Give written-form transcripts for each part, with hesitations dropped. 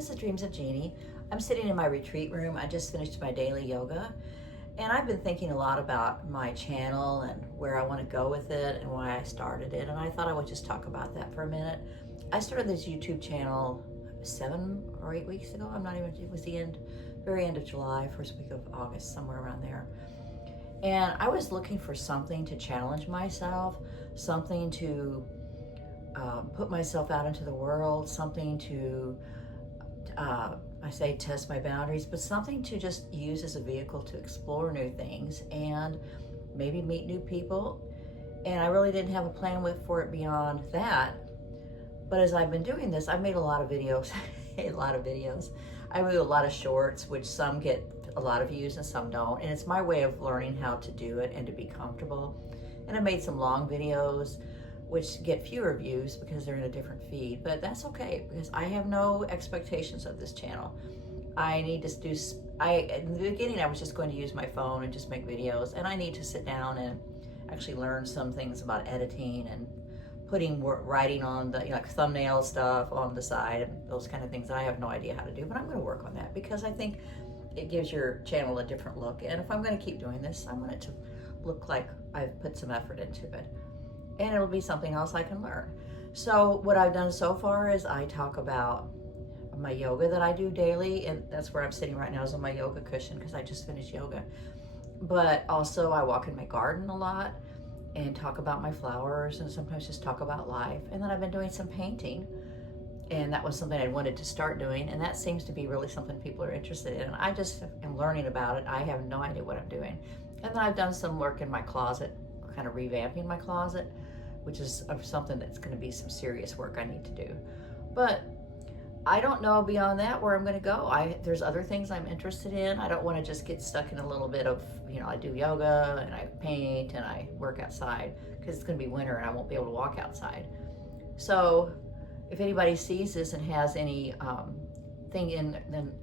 this is Dreams of Jeannie. I'm sitting in my retreat room. I just finished my daily yoga, and I've been thinking a lot about my channel and where I want to go with it and why I started it, and I thought I would just talk about that for a minute. I started this YouTube channel 7 or 8 weeks ago. I'm not even, it was the very end of July, first week of August, somewhere around there. And I was looking for something to challenge myself, something to put myself out into the world, something to, I say test my boundaries, but something to just use as a vehicle to explore new things and maybe meet new people. And I really didn't have a plan for it beyond that. But as I've been doing this, I've made a lot of videos, I made a lot of shorts, which some get a lot of views and some don't. And it's my way of learning how to do it and to be comfortable. And I made some long videos, which get fewer views because they're in a different feed, but that's okay because I have no expectations of this channel. I need to do, in the beginning I was just going to use my phone and just make videos, and I need to sit down and actually learn some things about editing and writing on the, like thumbnail stuff on the side and those kind of things that I have no idea how to do, but I'm going to work on that because I think it gives your channel a different look. And if I'm going to keep doing this, I want it to look like I've put some effort into it. And it'll be something else I can learn. So what I've done so far is I talk about my yoga that I do daily, and that's where I'm sitting right now is on my yoga cushion because I just finished yoga. But also I walk in my garden a lot and talk about my flowers and sometimes just talk about life. And then I've been doing some painting, and that was something I wanted to start doing, and that seems to be really something people are interested in. And I just am learning about it. I have no idea what I'm doing. And then I've done some work in my closet, kind of revamping my closet, which is something that's going to be some serious work I need to do. But I don't know beyond that where I'm going to go. There's other things I'm interested in. I don't want to just get stuck in a little bit of, I do yoga and I paint and I work outside because it's going to be winter and I won't be able to walk outside. So if anybody sees this and has any thing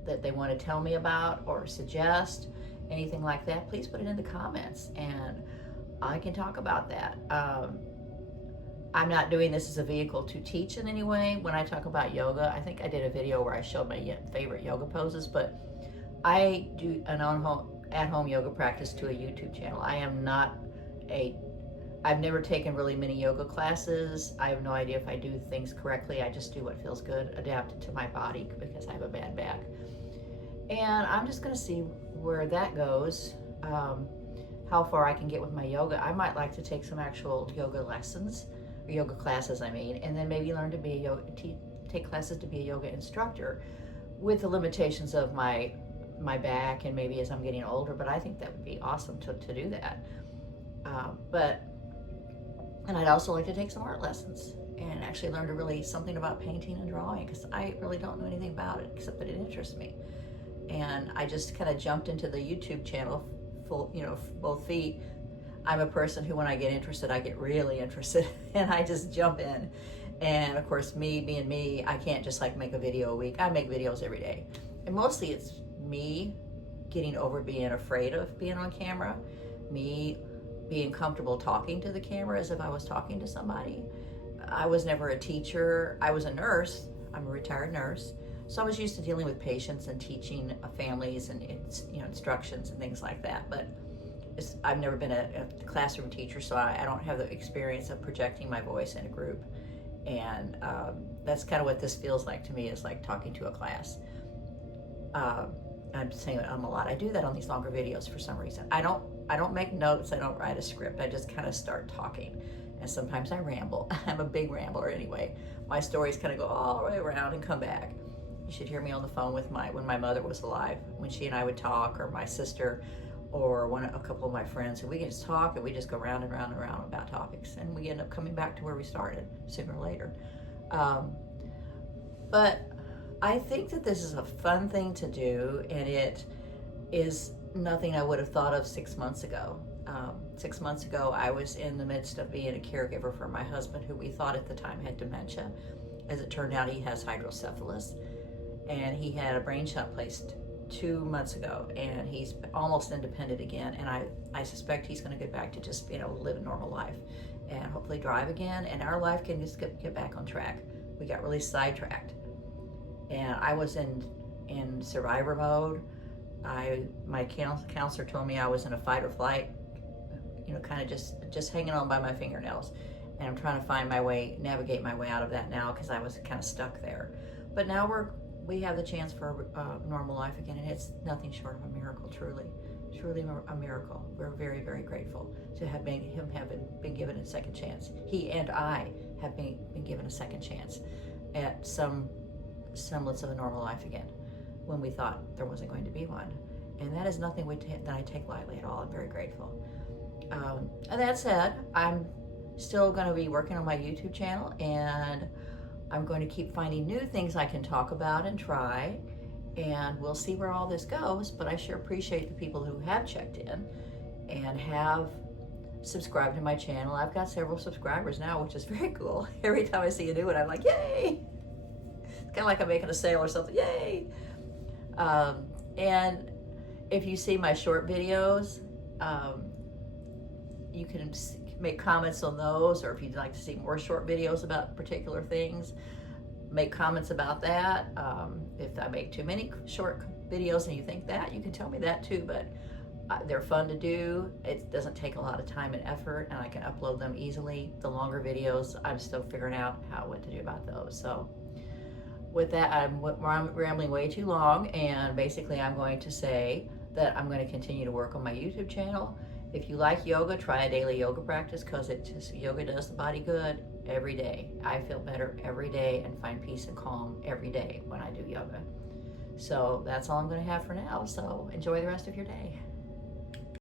that they want to tell me about or suggest, anything like that, please put it in the comments and I can talk about that. I'm not doing this as a vehicle to teach in any way. When I talk about yoga, I think I did a video where I showed my favorite yoga poses, but I do an at-home yoga practice to a YouTube channel. I've never taken really many yoga classes. I have no idea if I do things correctly. I just do what feels good, adapted to my body because I have a bad back. And I'm just gonna see where that goes, how far I can get with my yoga. I might like to take some actual yoga lessons, or yoga classes I mean, and then maybe learn to take classes to be a yoga instructor with the limitations of my back and maybe as I'm getting older, but I think that would be awesome to do that. And I'd also like to take some art lessons and actually learn to really something about painting and drawing because I really don't know anything about it except that it interests me. And I just kind of jumped into the YouTube channel full, both feet. I'm a person who, when I get interested, I get really interested and I just jump in. And of course, me being me, I can't just like make a video a week. I make videos every day. And mostly it's me getting over being afraid of being on camera, me being comfortable talking to the camera as if I was talking to somebody. I was never a teacher. I was a nurse. I'm a retired nurse. So I was used to dealing with patients and teaching families and instructions and things like that. But I've never been a classroom teacher, so I don't have the experience of projecting my voice in a group. And that's kind of what this feels like to me, is like talking to a class. I'm saying a lot. I do that on these longer videos for some reason. I don't make notes. I don't write a script. I just kind of start talking. And sometimes I ramble. I'm a big rambler anyway. My stories kind of go all the way around and come back. You should hear me on the phone with when my mother was alive, when she and I would talk, or my sister, or a couple of my friends, and we can just talk and we just go round and round and round about topics, and we end up coming back to where we started sooner or later. But I think that this is a fun thing to do, and it is nothing I would have thought of 6 months ago. 6 months ago, I was in the midst of being a caregiver for my husband, who we thought at the time had dementia. As it turned out, he has hydrocephalus, and he had a brain shunt placed 2 months ago, and he's almost independent again, and I suspect he's going to get back to just being able to live a normal life and hopefully drive again, and our life can just get back on track. We got really sidetracked. and I was in survivor mode. My counselor told me I was in a fight or flight, kind of just hanging on by my fingernails. And I'm trying to find my way, navigate my way out of that now, because I was kind of stuck there. But now we have the chance for normal life again, and it's nothing short of a miracle, truly a miracle. We're very, very grateful to have been given a second chance. He and I have been given a second chance at some semblance of a normal life again, when we thought there wasn't going to be one. And that is nothing that I take lightly at all. I'm very grateful. And that said, I'm still going to be working on my YouTube channel, and I'm going to keep finding new things I can talk about and try, and we'll see where all this goes. But I sure appreciate the people who have checked in and have subscribed to my channel. I've got several subscribers now, which is very cool. Every time I see a new one, I'm like, yay! It's kind of like I'm making a sale or something, yay! And if you see my short videos, you can make comments on those, or if you'd like to see more short videos about particular things, make comments about that. If I make too many short videos and you think that, you can tell me that too, but they're fun to do. It doesn't take a lot of time and effort, and I can upload them easily. The longer videos, I'm still figuring out what to do about those. So with that, I'm rambling way too long, and basically I'm going to say that I'm going to continue to work on my YouTube channel. If you like yoga, try a daily yoga practice, because yoga does the body good every day. I feel better every day and find peace and calm every day when I do yoga. So that's all I'm going to have for now. So enjoy the rest of your day.